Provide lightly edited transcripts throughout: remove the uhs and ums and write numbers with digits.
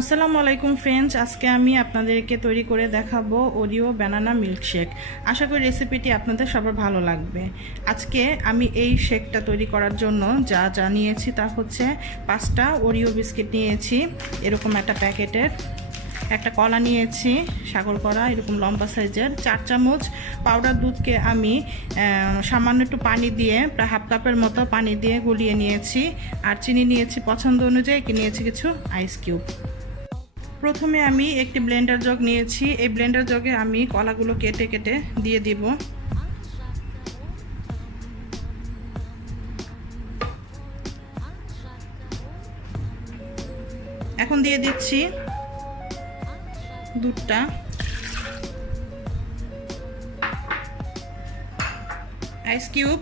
আসসালামুআলাইকুম friends, আজকে আমি আপনাদেরকে তৈরি করে দেখাবো ওরিও ব্যানানা মিল্কশেক। আশা করি রেসিপিটি আপনাদের সবার ভালো লাগবে। আজকে আমি এই শেকটা তৈরি করার জন্য যা যা নিয়েছি তা হচ্ছে 5টা ওরিও বিস্কিট নিয়েছি এরকম একটা প্যাকেটের, একটা কলা নিয়েছি সাগর করা এরকম লম্বা সাইজের, 4 চামচ পাউডার দুধকে আমি সামান্য একটু পানি দিয়ে প্রায় হাফ কাপের মতো পানি দিয়ে গুলিয়ে নিয়েছি, আর চিনি নিয়েছি পছন্দ অনুযায়ী, নিয়েছি কিছু আইস কিউব। প্রথমে আমি একটি ব্লেন্ডার জগ নিয়েছি, এই ব্লেন্ডার জগে আমি কলাগুলো কেটে কেটে দিয়ে দিব। এখন দিয়ে দিচ্ছি দুধটা, আইস কিউব,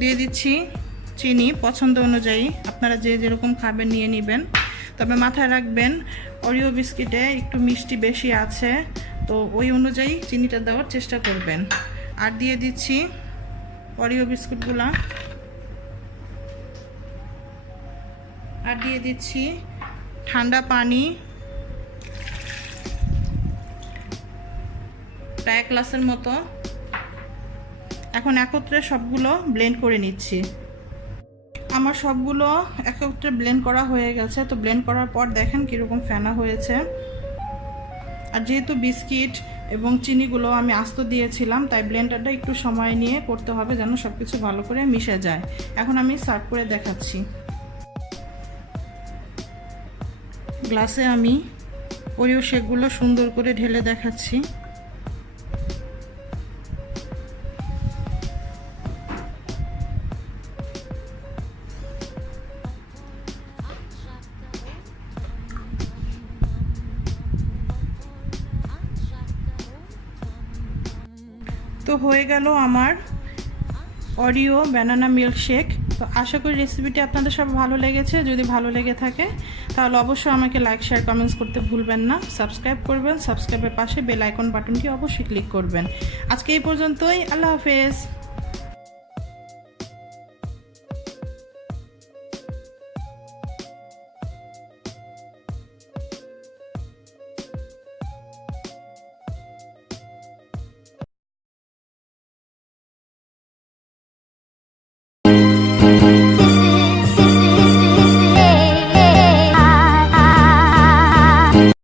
দিয়ে দিচ্ছি চিনি পছন্দ অনুযায়ী, আপনারা যে যেরকম খাবেন নিয়ে নেবেন। তবে মাথায় রাখবেন ওরিও বিস্কিটে একটু মিষ্টি বেশি আছে, তো ওই অনুযায়ী চিনিটা দেওয়ার চেষ্টা করবেন। আর দিয়ে দিচ্ছি ওরিও বিস্কুটগুলা, আর দিয়ে দিচ্ছি ঠান্ডা পানি প্রায় 1 গ্লাসের মতো। এখন একত্রে সবগুলো ব্লেন্ড করে নিচ্ছি। আমার সবগুলো একত্রে ব্লেন্ড করা হয়ে গেছে, তো ব্লেন্ড করার পর দেখেন কীরকম ফেনা হয়েছে। আর যেহেতু বিস্কিট এবং চিনিগুলো আমি আস্ত দিয়েছিলাম, তাই ব্লেন্ডারটা একটু সময় নিয়ে করতে হবে যেন সব কিছু ভালো করে মিশে যায়। এখন আমি সার্ভ করে দেখাচ্ছি। গ্লাসে আমি ওরিও শেকগুলো সুন্দর করে ঢেলে দেখাচ্ছি। তো হয়ে গেল আমার ওরিও ব্যানানা মিল্কশেক। তো আশা করি রেসিপিটি আপনাদের সব ভালো লেগেছে। যদি ভালো লেগে থাকে তাহলে অবশ্যই আমাকে লাইক, শেয়ার, কমেন্টস করতে ভুলবেন না। সাবস্ক্রাইব করবেন, সাবস্ক্রাইবের পাশে বেল আইকন বাটনটি অবশ্যই ক্লিক করবেন। আজকে এই পর্যন্তই, আল্লাহ হাফেজ।